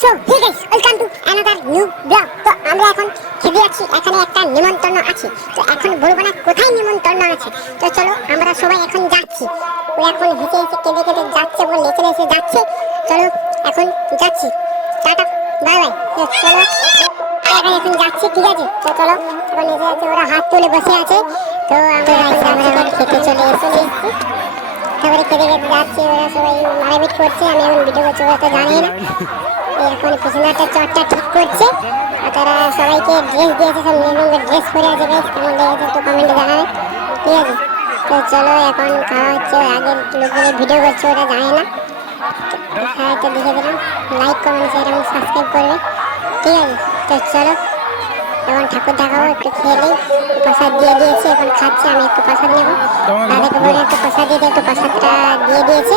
So hey guys welcome to another new blog তো আমরা এখন খেতে যাচ্ছি, এখানে একটা নিমন্ত্রণ আছে। তো এখন বলব না কোথায় নিমন্ত্রণ আছে। তো চলো, আমরা সবাই এখন যাচ্ছি। ও এখন হেসে হেসে কেঁদে কেঁদে যাচ্ছে বলে লেসে লেসে যাচ্ছে। চলো, এখন যাচ্ছি। Tata, bye bye. চলো, এখন এখন যাচ্ছি, ঠিক আছে? তো চলো, এখন এসে আছে, ওরা হাত তুলে বসে আছে। তো আমরা খেতে চলে এসেছি। তারপরে খেতে খেতে যাচ্ছি, ওরা সবাই মারাপিট করছে। আমি এখন ভিডিও করছি, ওরা তো জানি না। এখন পিছনে একটা চটটা ঠিক করছে। আর তারা সবাইকে ড্রেস দিয়েছে সব নীল রঙের ড্রেস পরে আছে গাইস কেমন লেগেছে একটু কমেন্টে জানাবে ঠিক আছে? তো চলো এখন খাওয়া হচ্ছে। আগের লোকগুলো ভিডিও করছে ওরা জানে না। হ্যাঁ তো দেখে দিলাম। লাইক কমেন্ট শেয়ার এবং সাবস্ক্রাইব করবে। ঠিক আছে? তো চলো এখন ঠাকুর দেখাবো একটু খেলেই প্রসাদ দিয়ে দিয়েছে এখন খাচ্ছে আমি একটু প্রসাদ নেব। তাদেরকে বলে একটু প্রসাদ দিয়ে একটু প্রসাদটা দিয়ে দিয়েছে।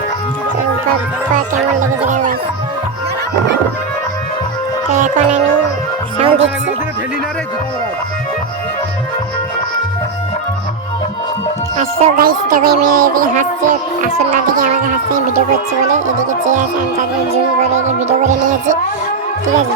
কেমন লেগেছে গাইস তো এখন আমি সাউন্ড দিচ্ছি। হাসছে ভিডিও করছি বলে। এদিকে চেয়ে আছে, আমি তাদের জুম করে ভিডিও করে নিয়েছি। ঠিক আছে?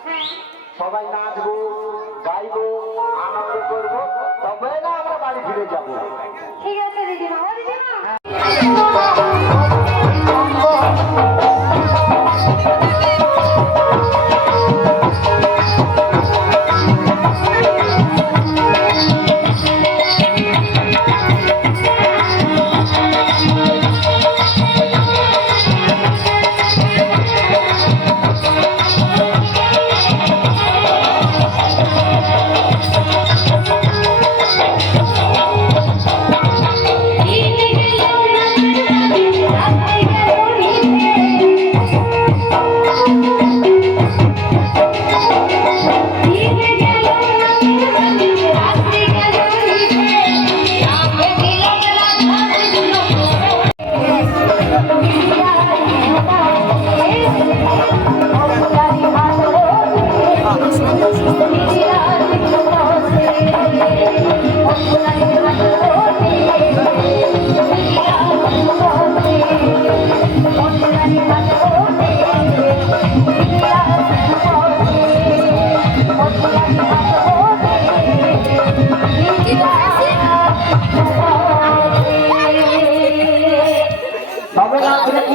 সবাই নাচবো গাইবো আনন্দ করব তবে না আমরা বাড়ি ফিরে যাব। ঠিক আছে দিদিমা।